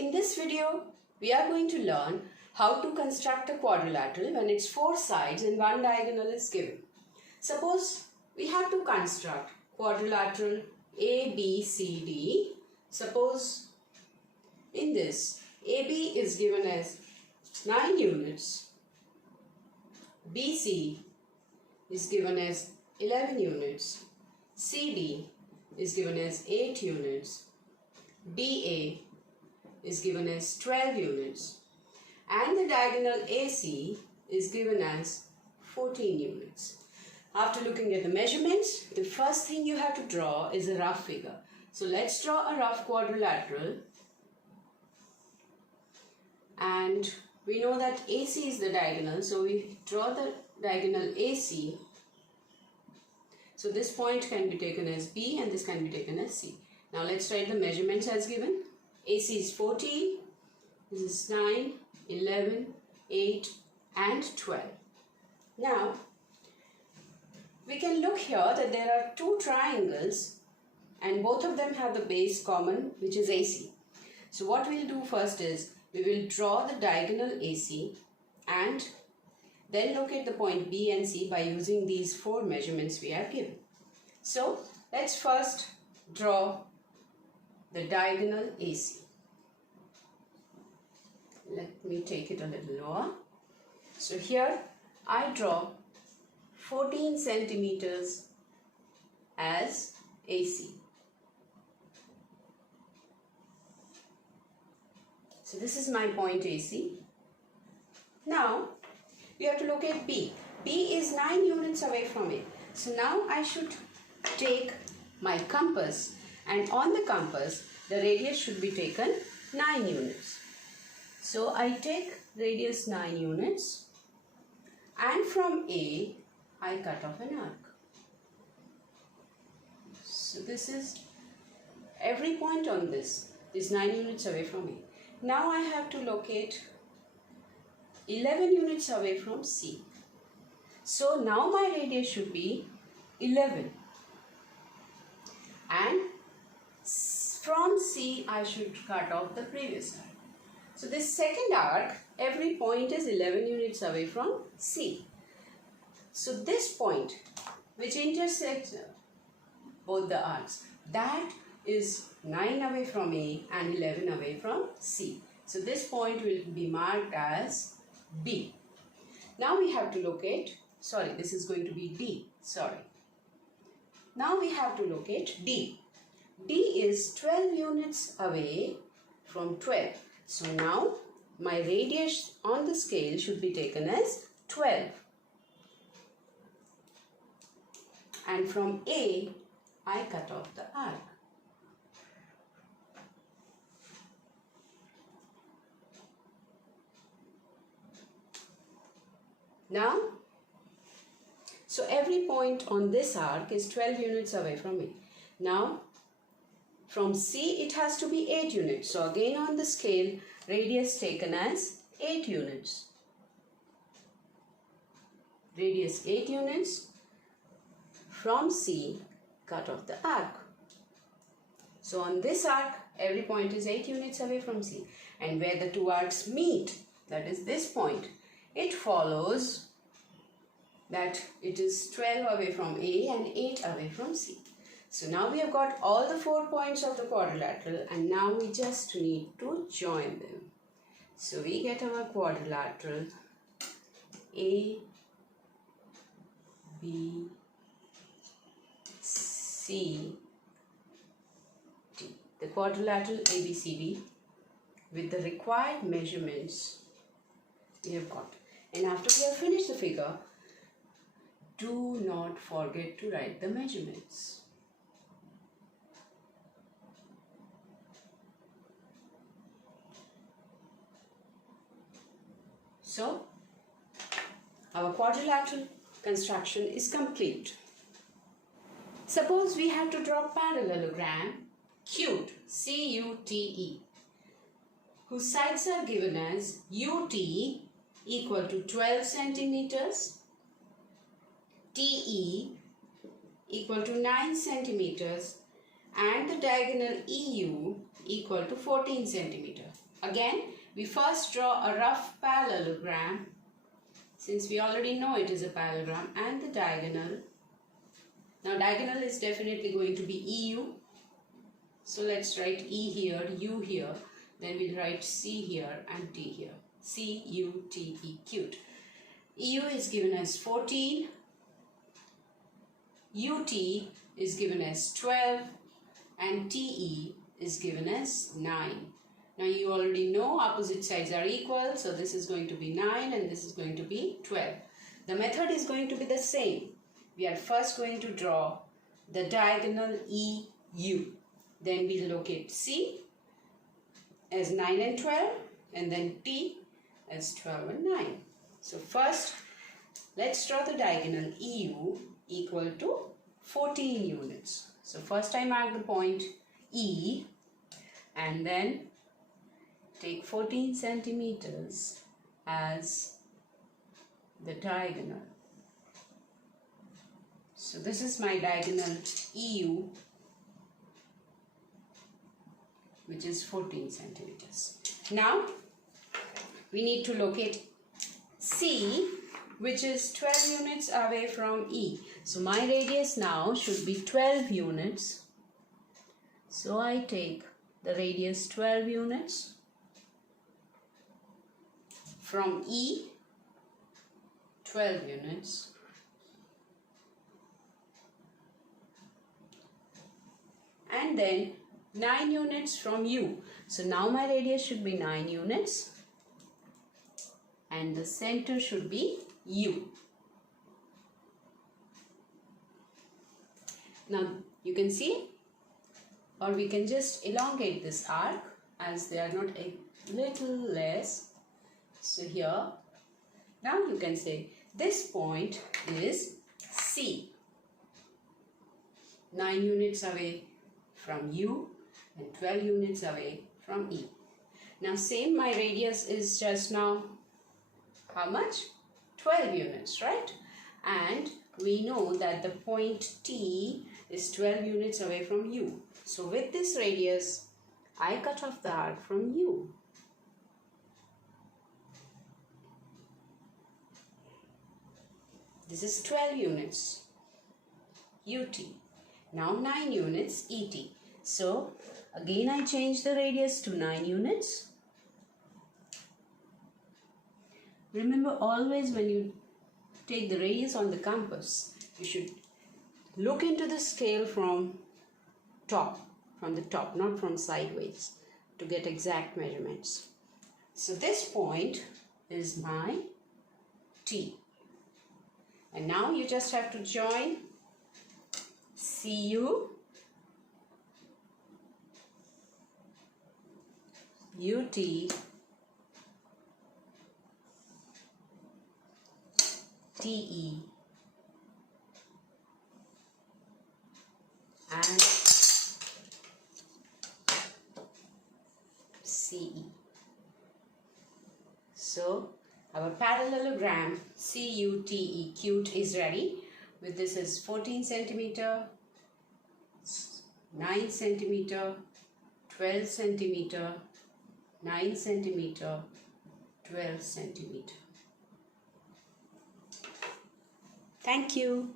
In this video, we are going to learn how to construct a quadrilateral when its four sides and one diagonal is given. Suppose we have to construct quadrilateral ABCD. Suppose in this, AB is given as 9 units, BC is given as 11 units, CD is given as 8 units, DA is given as 12 units, and the diagonal AC is given as 14 units. After looking at the measurements, the first thing you have to draw is a rough figure. So let's draw a rough quadrilateral, and we know that AC is the diagonal, so we draw the diagonal AC. So this point can be taken as B and this can be taken as C. Now let's write the measurements as given. AC is 14, this is 9, 11, 8 and 12. Now we can look here that there are two triangles and both of them have the base common, which is AC. So what we'll do first is we will draw the diagonal AC and then locate the point B and C by using these four measurements we are given. So let's first draw the diagonal AC. Let me take it a little lower. So here I draw 14 centimeters as AC. So this is my point AC. Now we have to locate B. B is 9 units away from it. So now I should take my compass, and on the compass the radius should be taken 9 units. So I take radius 9 units and from A I cut off an arc. So this is every point on this is 9 units away from A. Now I have to locate 11 units away from C. So now my radius should be 11. And from C I should cut off the previous arc. So this second arc, every point is 11 units away from C. So this point which intersects both the arcs, that is 9 away from A and 11 away from C. So this point will be marked as B. Now we have to locate, this is going to be D, Now we have to locate D. D is 12 units away from 12. So now my radius on the scale should be taken as 12. And from A, I cut off the arc. Now, so every point on this arc is 12 units away from it. Now, from C it has to be 8 units. So again on the scale, radius taken as 8 units. Radius 8 units. From C, cut off the arc. So on this arc, every point is 8 units away from C. And where the two arcs meet, that is this point, it follows that it is 12 away from A and 8 away from C. So now we have got all the 4 points of the quadrilateral and now we just need to join them. So we get our quadrilateral A, B, C, D. The quadrilateral ABCD with the required measurements we have got. And after we have finished the figure, do not forget to write the measurements. So, our quadrilateral construction is complete. Suppose we have to draw parallelogram CUTE, C-U-T-E, whose sides are given as UT equal to 12 centimeters, TE equal to 9 centimeters and the diagonal EU equal to 14 centimeter. Again, we first draw a rough parallelogram, since we already know it is a parallelogram, and the diagonal. Now diagonal is definitely going to be EU. So let's write E here, U here, then we'll write C here and T here. C, U, T, E, cute. EU is given as 14, UT is given as 12, and TE is given as 9. Now you already know opposite sides are equal, so this is going to be 9 and this is going to be 12. The method is going to be the same. We are first going to draw the diagonal EU. Then we locate C as 9 and 12, and then T as 12 and 9. So first, let's draw the diagonal EU equal to 14 units. So first I mark the point E and then take 14 centimeters as the diagonal. So this is my diagonal EU, which is 14 centimeters. Now we need to locate C, which is 12 units away from E. So my radius now should be 12 units. So I take the radius 12 units from E, 12 units. And then 9 units from U. So now my radius should be 9 units. And the center should be U. Now you can see, or we can just elongate this arc as they are not a little less. So here, now you can say this point is C, 9 units away from U and 12 units away from E. Now same, my radius is just now how much? 12 units, right? And we know that the point T is 12 units away from U. So with this radius, I cut off the arc from U. This is 12 units, UT. Now 9 units, ET. So again I change the radius to 9 units. Remember, always when you take the radius on the compass, you should look into the scale from the top, not from sideways, to get exact measurements. So this point is my T. And now you just have to join CU, UT, TE, and CE. So our parallelogram CUTE, cute, is ready. With this is 14 centimeter, 9 centimeter, 12 centimeter, 9 centimeter, 12 centimeter. Thank you.